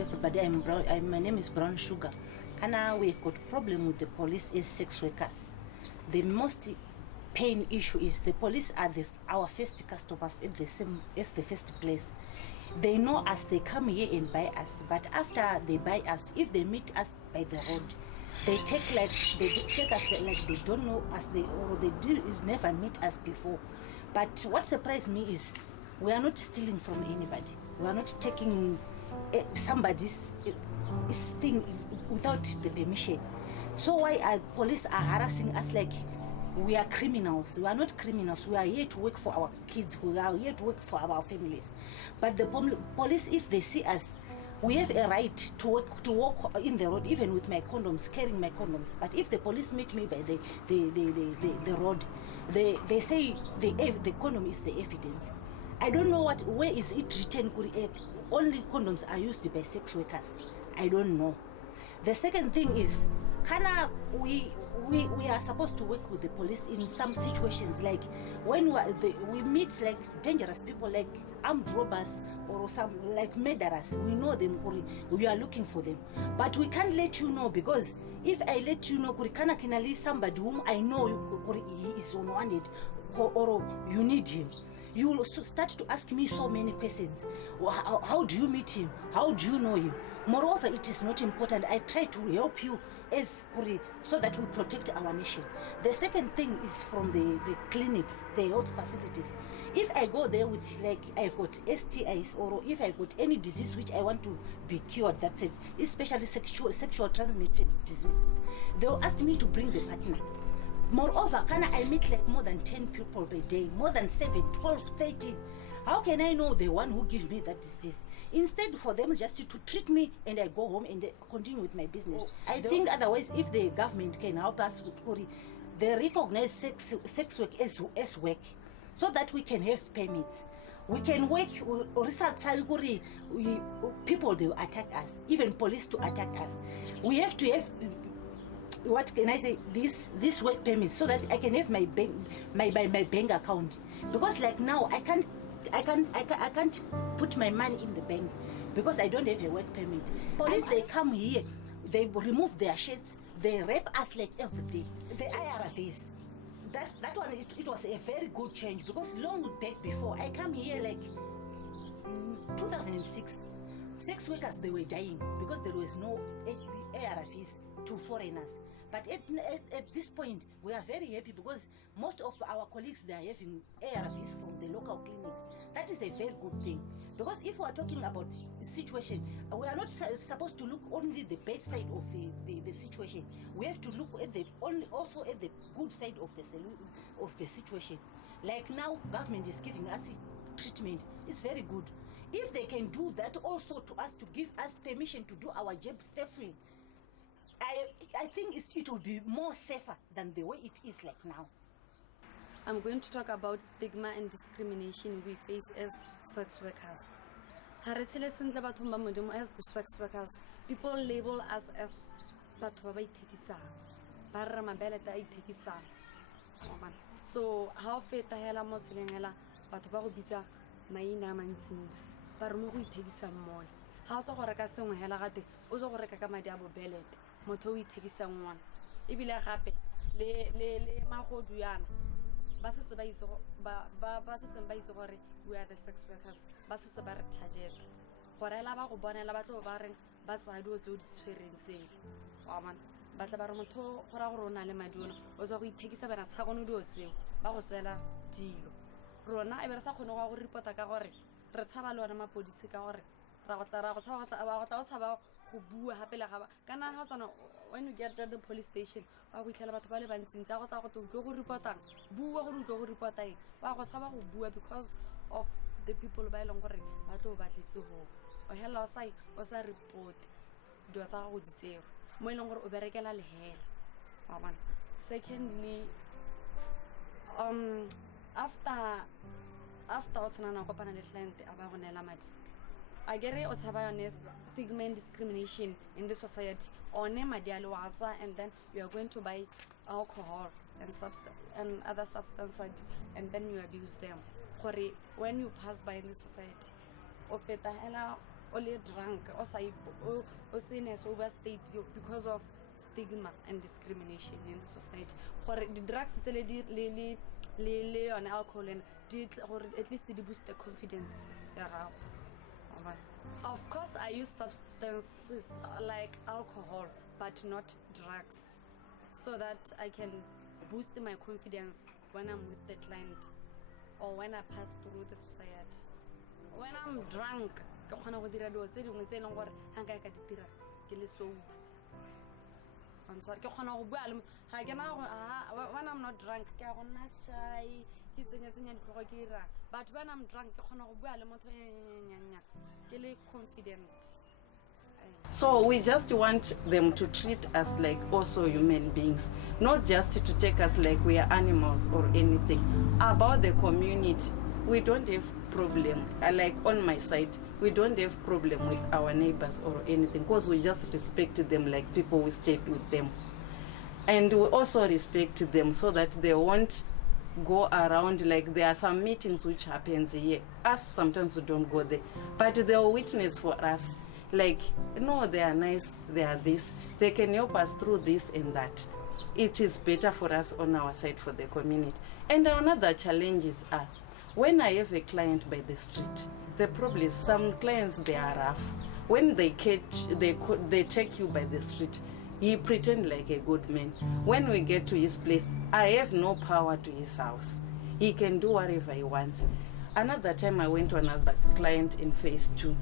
everybody. My name is Brown Sugar. And we've got problem with the police is sex workers. The most pain issue is the police are our first customers at the first place. They know us, they come here and buy us. But after they buy us, if they meet us by the road, they take us like they don't know us, they never meet us before. But what surprised me is we are not stealing from anybody. We are not taking somebody's thing without the permission. So why are police are harassing us like we are criminals? We are not criminals. We are here to work for our kids. We are here to work for our families. But the police, if they see us, we have a right to walk in the road, even with my condoms, carrying my condoms. But if the police meet me by the road, they say the condom is the evidence. I don't know where is it written. Only condoms are used by sex workers. I don't know. The second thing is, we are supposed to work with the police in some situations, like when we meet like dangerous people, like armed robbers or some like murderers. We know them, we are looking for them, but we can't let you know, because if I let you know, can somebody whom I know he is unwanted or you need him, you will start to ask me so many questions. How do you meet him? How do you know him? Moreover, it is not important. I try to help you as Kuri so that we protect our nation. The second thing is from the clinics, the health facilities. If I go there with like I've got STIs, or if I've got any disease which I want to be cured, that's it, especially sexual transmitted diseases, they'll ask me to bring the partner. Moreover, I meet like more than 10 people per day, more than 7, 12, 13. How can I know the one who gives me that disease? Instead for them just to treat me and I go home and continue with my business. I think otherwise, if the government can help us with Kuri, they recognize sex work as work, so that we can have permits. We can work, people, they will attack us, even police to attack us. We have to have, what can I say, this work permit, so that I can have my bank account, because like now I can't put my money in the bank because I don't have a work permit. Police, they come here, they remove their shirts, they rape us like every day. The IRFs, that one, it was a very good change, because long back before I come here, like 2006, sex workers, they were dying because there was no ARFs to foreigners. But at this point, we are very happy, because most of our colleagues, they are having ARVs from the local clinics. That is a very good thing, because if we are talking about situation, we are not supposed to look only the bad side of the situation. We have to look at also at the good side of the situation. Like now, government is giving us treatment. It's very good. If they can do that also to us, to give us permission to do our job safely, I think it will be more safer than the way it is like now. I'm going to talk about stigma and discrimination we face as sex workers. As the sex workers, people label us as so how feta hela mo tseleng batho ba go bitsa maina mantsinzi ba re mo go ithekisa mmole ha o tso go reka sengwe hela gate o tso go reka ka madi a bobelete motho o ithekisa ngwana ebile gape le magodu yana ba se ba itse ba itse gore we are the sex workers, ba se ba re target gore la ba go bonela ba tlo ba reng ba tsaya dio tse o di tshwereng wa man ba tla ba re motho go ra go rona le madiono o tso go ithekisa bana tshagono dio tseo ba go tsela dilo rona e be re sa khone go reporta ka gore re tshaba le ona mapodisi ka gore ra go tla o tshaba go bua hape la ga kana ha tsana when you get to the police station ba go itlhela batho ba le bantsintsi go tla go go reportang bua go go reportang ba go tshaba go bua because of the people ba ileng gore ba tlo ba tletse go o hela o sa report dio tsa go ditseo mo ileng gore o berekela le hela wa bona. Secondly, after o tsena na kopana le client a ba go nela madi I get it, or honest stigma and discrimination in the society. Or and then you are going to buy alcohol and other substances, and then you abuse them. When you pass by in the society, only drunk or seen as overstate because of stigma and discrimination in the society. For the drugs is on alcohol and or at least they boost the confidence. Of course, I use substances like alcohol, but not drugs, so that I can boost my confidence when I'm with the client or when I pass through the society. When I'm drunk, I'm sorry, when I'm not drunk, I'm shy. But when I'm drunk, I'm confident. So we just want them to treat us like also human beings, not just to take us like we are animals or anything. About the community, we don't have problem. Like on my side, we don't have problem with our neighbors or anything, because we just respect them like people we stayed with them. And we also respect them so that they won't go around, like there are some meetings which happens here. Us sometimes we don't go there, but they are witness for us. Like, no, they are nice, they are this, they can help us through this and that. It is better for us on our side for the community. And another challenges are, when I have a client by the street, the problem is some clients, they are rough. When they take you by the street, he pretend like a good man. When we get to his place, I have no power to his house. He can do whatever he wants. Another time I went to another client in phase 2.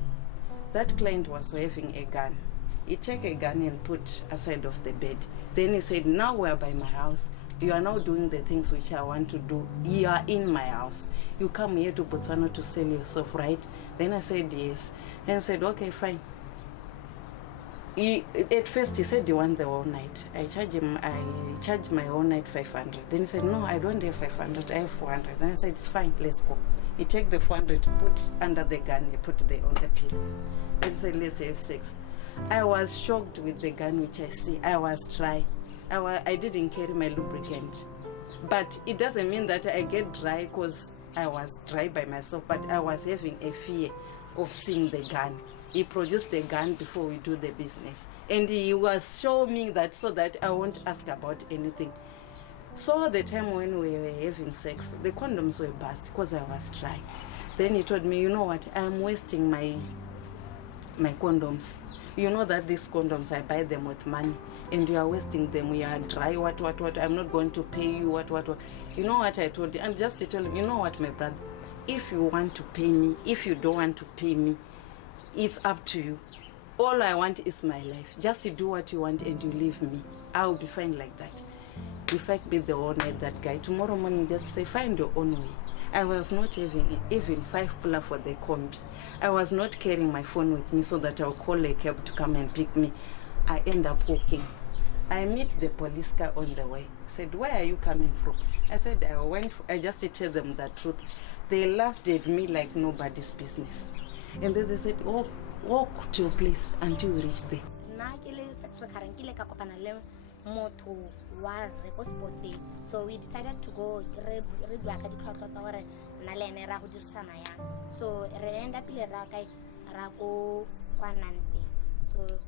That client was having a gun. He took a gun and put aside of the bed. Then he said, now we're by my house. You are now doing the things which I want to do. You are in my house. You come here to Botswana to sell yourself, right? Then I said, yes. And I said, okay, fine. At first he said he wants the whole night. I charge my whole night 500. Then he said, no, I don't have 500, I have 400. Then I said, it's fine, let's go. He take the 400, put under the gun, he put on the pillow. Then he said, let's have sex. I was shocked with the gun which I see. I was dry. I didn't carry my lubricant. But it doesn't mean that I get dry because I was dry by myself, but I was having a fear of seeing the gun. He produced the gun before we do the business. And he was showing me that so that I won't ask about anything. So the time when we were having sex, the condoms were burst because I was dry. Then he told me, you know what, I'm wasting my condoms. You know that these condoms, I buy them with money, and you are wasting them. We are dry, what, I'm not going to pay you, what. You know what I told you? And just to tell him, you know what, my brother, if you want to pay me, if you don't want to pay me, it's up to you. All I want is my life. Just to do what you want and you leave me. I'll be fine like that. If I be the owner, that guy, tomorrow morning just say, find your own way. I was not having even 5 puller for the combi. I was not carrying my phone with me so that I'll call a cab to come and pick me. I end up walking. I meet the police car on the way. I said, where are you coming from? I said, I just tell them the truth. They laughed at me like nobody's business. And then they said, oh, walk to your place until we reach there. So we decided to go. So we end up so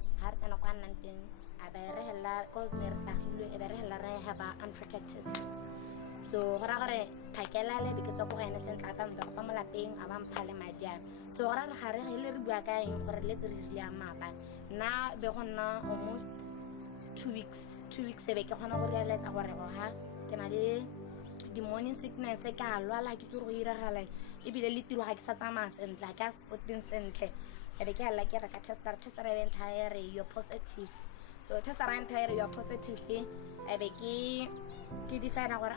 unprotected sex. So because of innocent so now almost 2 weeks. 2 weeks ke realize the morning sickness ke a lwala ke tlo go iragala ebile le tiro ga ke sa tsamaya sentle ga ke spotting sentle ebe ke ala ke reka tester entire you're positive. So tester entire you're positive ebe ke decide gore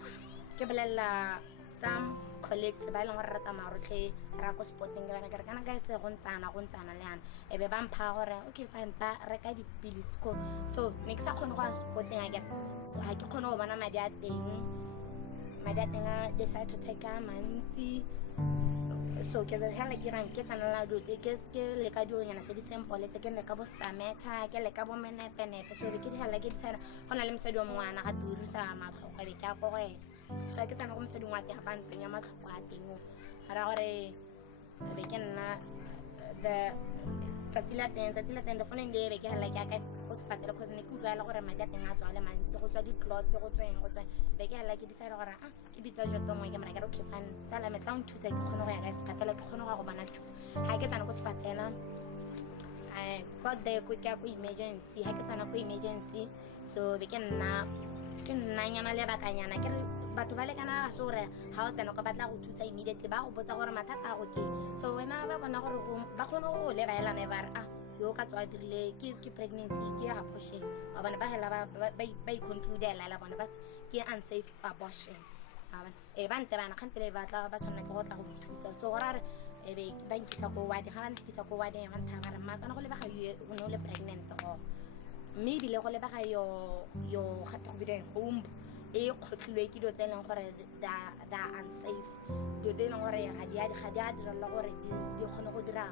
ke belela some colleagues ba ile gore ra tsamaya rotlhe ra go spotting ke bana ke re kana guys go ntsana le yana ebe ba mpha gore okay fine ba reka dipilisi ko so ne ke sa khone go spotting again so ha ke khone go bona madi a teng decide to take a mantsi so ke re hala ke rang ke tsana la do ke le ka dio nyana tse di simple tse ke le ka bo stameta ke le ka bo menepe so be ke hala ke tsana gona le msedi wa mwana ga turusa matlhoko be ke a go so ke tsana go msedi ngwa ke ga bantsenya matlhoko a teng ra gore be ke nna the tsatsi la teng the following day be ke hala ke a ka go sepatela cause ne ke utlwala gore madi a teng a tswa le mantsi go tswa di-cloth go tsweng be ke hala ke decide gore ke bitsa joto mo ke mara ke re okay fine tsala me tla nthusa ke kgone go ya ka sepatela ke kgone go bona thuso ha ke tsana go sepatela I got there quick ko emergency ha ke tsana ko emergency so be ke nna nyana le bakanyana ke re batho ba le kana ga sore ha o tsena go batla go thusa immediately ba go botsa gore mathata a go ke so wena ba bona gore ba kgone go le ba elana ba re yo ka tswa dirile ke pregnancy ke abortion ba bona ba hela ba concludela la bona ba ke unsafe abortion ba nte bana khantele ba tla ba tshwana ke go tla go thusa so gore be ba nkisa go wadi ga ba nkisa go wadi ba ntha ba re ma kana go le ba ga o no le pregnant go maybe le go le ba ga yo gata go bideng home e khotlilwe ke dilo tse leng gore da unsafe dilo tse leng gore ga di a dira gore di kgone go dira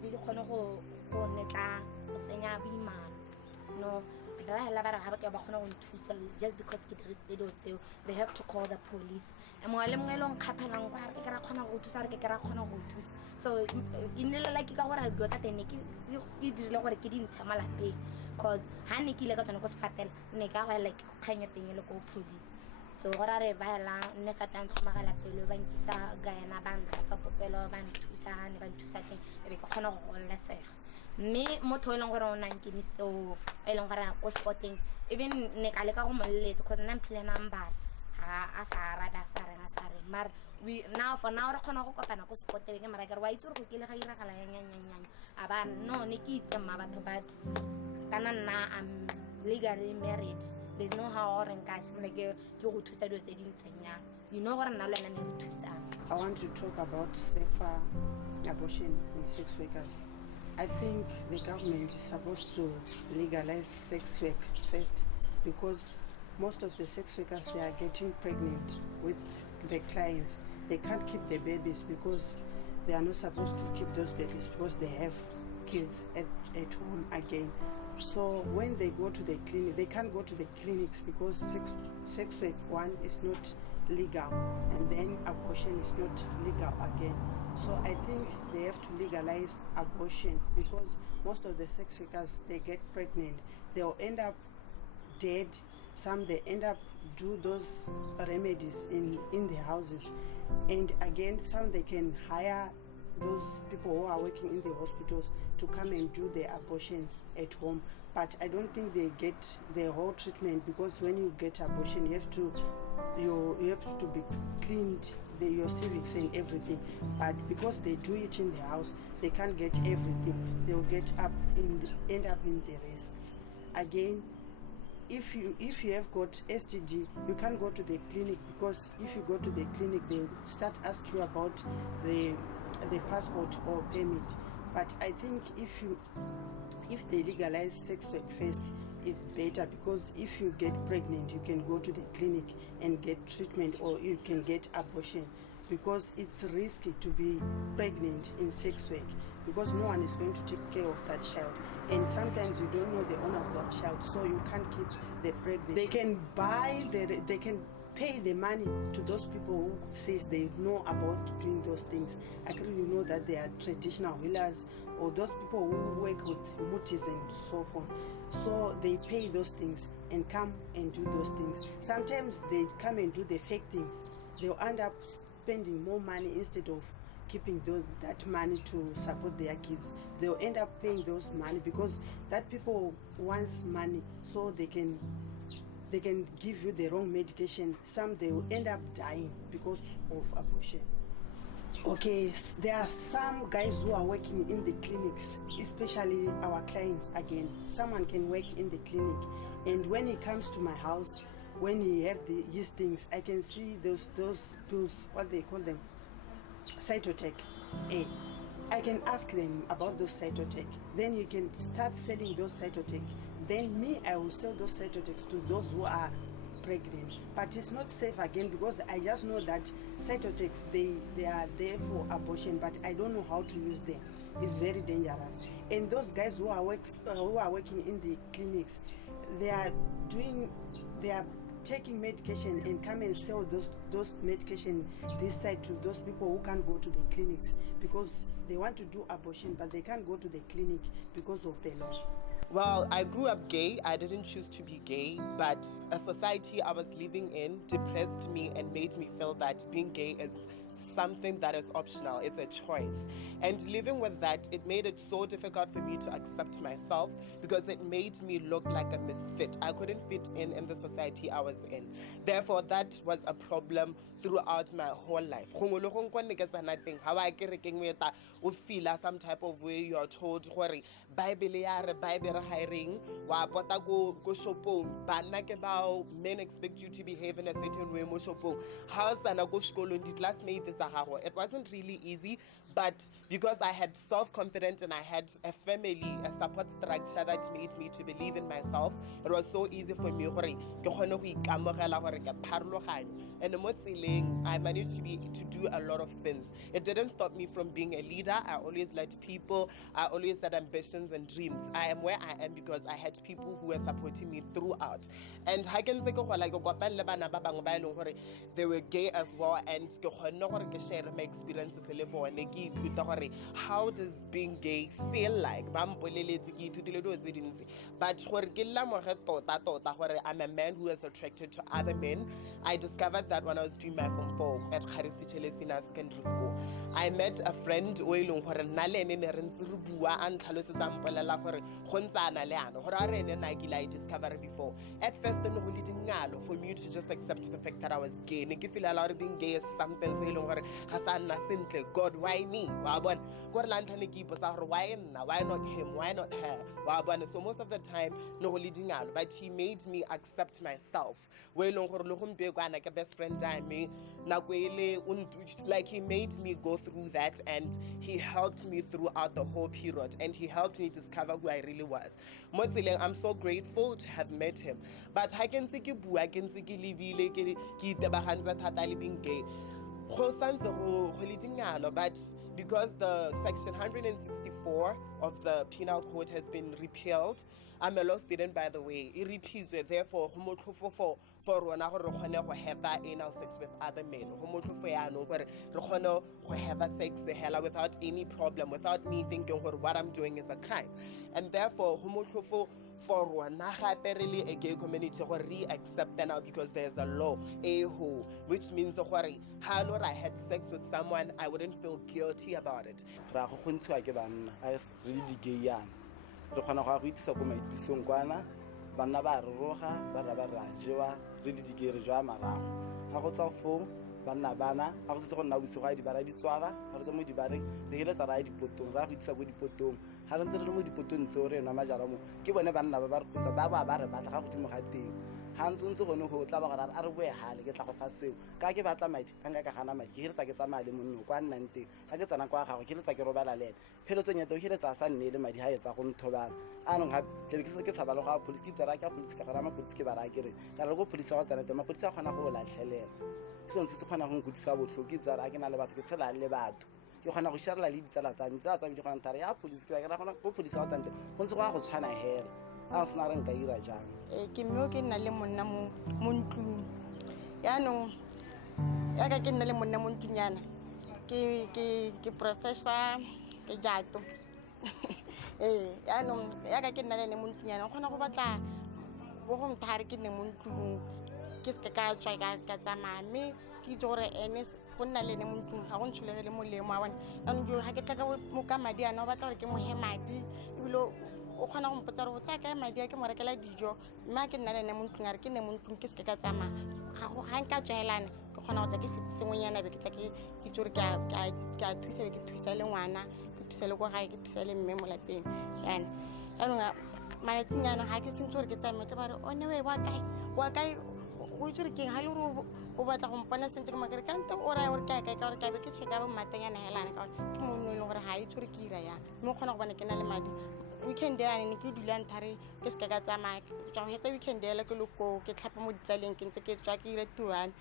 di kgone go netla go senya boimana no ba hela ba re ga ba ke ba kgone go nthusa just because ke dirisitse dilo tseo they have to call the police mo le mongwe long khapelang go re ke ra kgona go thusa re ke ra kgona go thusa so inelela ke ka gore dilo tsa teng ke dirile gore ke di ntsha malapeng cause ha ne ke ile ka tsona go sepatela ne ka go like khanya teng le go police so gore re ba hela nne sa tang go magala pelo ba nkisa gaena ba ntsa popelo ba nthusa ne ba nthusa teng e be ke kgona go lesega mme motho e leng gore o nang ke ni so e leng gore go sporting even ne ka le ka go molletsa cause nna mphile number a sa re mar we now for now re khona go kopana go sporting ke mara ke re wa itse go ke le ga ira gala nyanyanya aba no ne ke itse mma batho ba kana nna I'm legally married there's no how or nka simole ke go thusa dilo tse dintsenya you know gore nna le nna ne re thusa. I want to talk about safer abortion in sex workers. I think the government is supposed to legalize sex work first because most of the sex workers, they are getting pregnant with the clients. They can't keep the babies because they are not supposed to keep those babies because they have kids at home again. So when they go to the clinic, they can't go to the clinics because sex work, one, is not legal, and then abortion is not legal again. So I think they have to legalize abortion because most of the sex workers, they get pregnant, they'll end up dead. Some they end up do those remedies in their houses, and again some they can hire those people who are working in the hospitals to come and do their abortions at home. But I don't think they get the whole treatment because when you get abortion, you have to be cleaned, your civics and everything. But because they do it in the house, they can't get everything. They'll end up in the risks. Again, if you have got STD, you can't go to the clinic because if you go to the clinic, they start ask you about the passport or permit. But I think if they legalize sex work first, it's better because if you get pregnant, you can go to the clinic and get treatment, or you can get abortion, because it's risky to be pregnant in sex work because no one is going to take care of that child, and sometimes you don't know the owner of that child, so you can't keep the pregnant. They can pay the money to those people who says they know about doing those things. Actually, you know that they are traditional healers or those people who work with mutis and so forth. So they pay those things and come and do those things. Sometimes they come and do the fake things. They'll end up spending more money instead of keeping that money to support their kids. They'll end up paying those money because that people wants money, so they can give you the wrong medication. Some they will end up dying because of abortion. Okay, there are some guys who are working in the clinics, especially our clients again. Someone can work in the clinic, and when he comes to my house, when he have these things, I can see those pills, what they call them, Cytotec A. I can ask them about those Cytotec. Then you can start selling those Cytotec. Then me, I will sell those Cytotecs to those who are pregnant. But it's not safe again because I just know that Cytotecs, they are there for abortion, but I don't know how to use them. It's very dangerous. And those guys who are working in the clinics, they are taking medication and come and sell those medication this side to those people who can't go to the clinics because they want to do abortion, but they can't go to the clinic because of the law. Well, I grew up gay. I didn't choose to be gay, but a society I was living in depressed me and made me feel that being gay is something that is optional. It's a choice. And living with that, it made it so difficult for me to accept myself because it made me look like a misfit. I couldn't fit in the society I was in. Therefore, that was a problem throughout my whole life. How I feel some type of way you are told Bible hiring go shopong men expect you to behave in a certain way mo shopong. How sana go school and classmates it wasn't really easy, but because I had self-confidence and I had a family, a support structure that made me to believe in myself, it was so easy for me and I managed to do a lot of things. It didn't stop me from being a leader. I always led people. I always had ambitions and dreams. I am where I am because I had people who were supporting me throughout. And they were gay as well, and share my experiences. How does being gay feel like? But I'm a man who is attracted to other men. I discovered that when I was doing my Form 4 at Secondary School. I met a friend who I discovered before. At first, for me to just accept the fact that I was gay. Being gay is something God, why me? Why not him? Why not her? So most of the time, but he made me accept myself. Like a best friend, like he made me go through that, and he helped me throughout the whole period, and he helped me discover who I really was. I'm so grateful to have met him. But I can see being gay. But because the section 164 of the penal code has been repealed, I'm a law student, by the way. It repeals it, therefore, for have anal sex with other men. Have sex without any problem, without me thinking what I'm doing is a crime. And therefore, for really a gay community re-accept that now because there's a law, which means I had sex with someone, I wouldn't feel guilty about it. banna bana ga go se go nna bosigo ga di bara di tswala ga re mo di bareng re hele tsa ra dipotong ra go itsa go dipotong ga re ntse re mo dipotong tseo re nwa majara mo ke bone banna ba ba re khutsa ba ba re batla ga godimo ga teng ha ntse gone go tla ba ga a re boe hale ke tla go fa seo ka ke batla madi a nka ka gana madi ke hiletsa ke tsamaya le monno kwa nnang teng ga ke tsana kwa gago ke hiletsa ke robala le phelo tsonyete o hiletsa sa nne le madi ha etsa go nthobala anong ga tle ke se ke tsaba le go police ke tsara ka police ka gara ma police ke bara ke re ka re go police wa tsana tema police a khona go latlhelela so ntse se khona go nkutisa botlhoki tsara ke na le batho ke tshela le batho ke khona go sharela le ditsala tsa ntse tsa di khona ntare ya police ke ra khona go police wa tsana go ntse go tshwana hela a se na re nka ira jang ke mme ke nna le monna mo ntlung yaanong ya ka ke nna le monna mo ntlung yana ke professor ke jato yaanong ya ka ke nna le mo ntlung yana khona go batla go go mthare ke nne mo ntlung ke se ka tswa ka tsamaya mme ke itse gore ene go nna le ene mo ntlung ga go ntsholegele molemo a bone yaanong jo ga ke tla ka mo ka madi ana o batla gore ke mohe madi ebile o khona go mpotsa gore o tsaya kae madi a ke mo rekela dijo mme ke nna le ene mo ntlung a re ke nne mo ntlung ke se ka tsamaya ga nka tswaelana ke khona go tla ke setse sengwenyana be ke tla ke itse gore ke a thusa be ke thusa le ngwana ke thusa le ko gae ke thusa le mme mo lapeng yana yaanong malatsing yana ga ke sentse gore ke tsamaye tle ba re one we wa kae o itse re keng ga le gore o batla go mpona sentle ke makere ka nte o raya gore ke a kae ka gore ka be ke checka bo matanyana helana ka gore ke monno e leng gore ga itse gore ke ira yang mme o kgona go bona ke na le madi weekend ya ne ke dula nthare ke se ka tsamaya ke tswa go hetsa weekend ya ke loko ke tlhapa mo ditsaleng ke ntse ke tswa ke ira tuane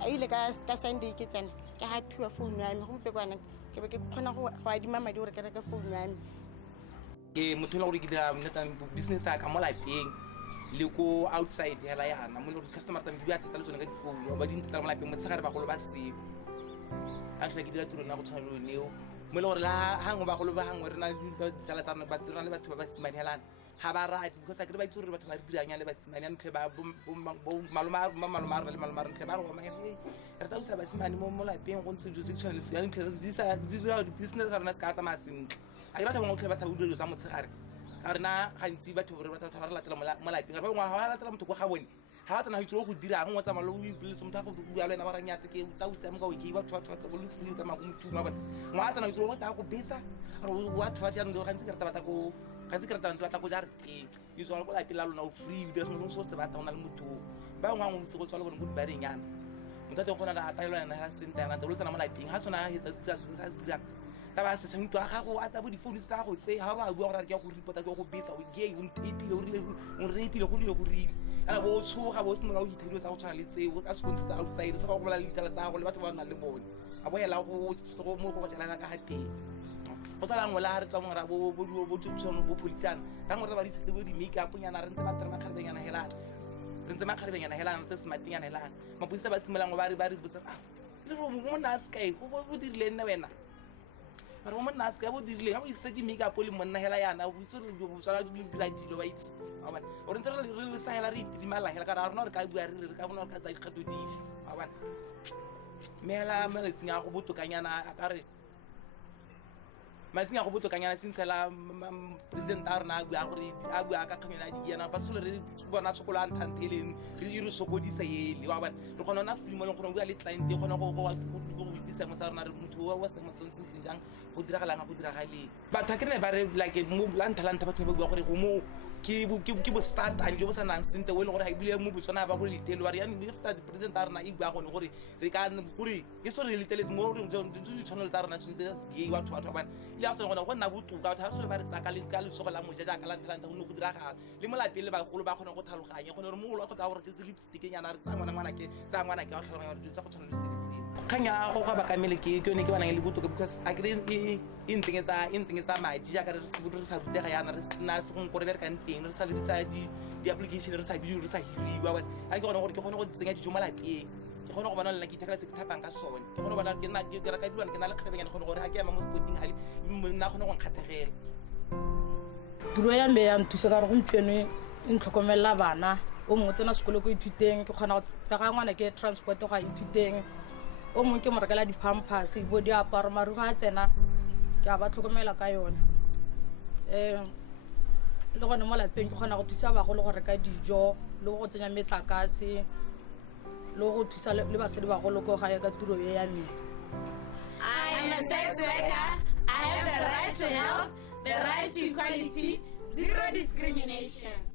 a ile ka Sunday ke tsena ke ha thuwa phone ya me go mpe kwana ke be ke khona go adima madi gore ke reka phone ya me ke motho le gore ke dira business a ka mo lapeng le ko outside hela yana mo le customer tsa mbi a tsetsa le tsone ka di phone ba di ntsetsa mo lapeng mo tsegare ba go lo ba seo a tla ke dira tiro na go tshwalo leo mo le gore la hangwe ba golo ba hangwe re na le tsala tsa rona ba tsena le batho ba basimanelang ha ba rate because akere ba itse gore batho ba re dirang le basimane ntle ba malomar le malomar ntle ba re go mang re ta usa basimane mo lapeng go ntse se tshwana se ya ntle di dira business rona se ka tsamaya sentle a ira tla bongwe ba tsa bodilo tsa motshegare ka rena gantsi batho ba re ba latela mo lapeng ba bangwe ha latela motho go ga bone ha ba tsana go dira go tsa malo o ipiletse motho go bua le na ba ranyata ke ta usa mo ka o ke ba tshwa go le free tsa magumtu ma ba ngwa tsana go ta go betsa wa tshwa ya ndo gantsi ka rata batla go gantsi ka rata batla go ja re teng yo tswa go lapela lona o free di se mo so se batla ona le motho ba ngwa mo se go tswa le go ba renyana motho go na la taelo na ha senta na tlo tsana mo lapeng ha sona hetsa se dira ka ba se tshwanto ga go a tsa bo di phone tsa go tse ha ba bua gore ke go report ke go betsa o gay o ntipile o rile o repile go rile go rile ana bo tshoga bo simola o ithelo sa go tshwana le tseo a se kontse outside se go bola le tsala tsa go le batho ba nna le bone a boela go mo go tsela ka hateng go tsala ngola ha re tswa mo ra bo tsono bo polisana ka ngora ba di tsetse bo di make up nyana re ntse ba tsena makgabenyana helana re ntse makgabenyana helana tse smartinyana helana mapodisa ba tsimela ngo ba re botsa le ro mo na sky go bo dirile nna wena ba mo na sky bo dirile ga bo itse di make up le monna hela yana o itse re bo tsala di dira dilo ba itse a bana o re ntse re sa hela re itimala hela ka rona re ka bua re ka bona ka tsa dikgato dife a bana mela tsinya go botokanyana a ka re tsinya go botokanyana sinsela president a rona a bua ka khamela di yana ba sole re bona tshokola nthanteleng re ire sokodisa yele wa bana re gona na film le gona bua le client e gona go bisa mo sa rona re motho wa se mo sentse jang go diragalang go diragaleng batho ke ne ba re like mo lantalanta batho ba bua gore go mo ke bo start and jo sa nang sente we le gore ha ibile mo botsona ba go litelo wa re yan after the president a rona e bua gone gore re ka gore ke so re liteletse mo re di channel tsa rona tshwantse se gay wa batho ba bana le after gona go nna botuka batho ha so ba re tsaka le ka le tsogo la moja ja ka lantalanta go no go diragala le mo lapeng le ba golo ba gona go tlhaloganya gone re mo go ta gore ke lipstick nyana re tsa ngwana ke wa tlhaloganya re tsa go tshwana le kanya go ga ba ka mele ke yone ke bana le botoka because a kre in tsa madi ja ka re se botse sa rutega yana re sna se go gore bereka nteng re sa le di application re sa bi re sa hiriwa ba a ke gona gore ke gona go tsenya dijo malapeng ke gona go bana le ke thekala se ke thapang ka sone ke gona bana ke nna ke ra ka diwana ke na le kgabeng gona gore ha ke ya mo sporting ali nna gona go nkgathegela duro ya me ya nthusa ka re go mpene in tlhokomela bana o mongwe tsena sekolo go ithuteng ke kgona go pega ngwana ke transport go ithuteng o mongwe ke mo rekela di-pampers bo diaparo maru ga a tsena ke a ba tlhokomela ka yone le gone mo lapeng ke kgona go thusa bagolo go reka dijo le go tsenya metlakase le go thusa le basadi bagolo ko gae ka tiro e ya me. I am a sex worker. I have the right to health, the right to equality, zero discrimination.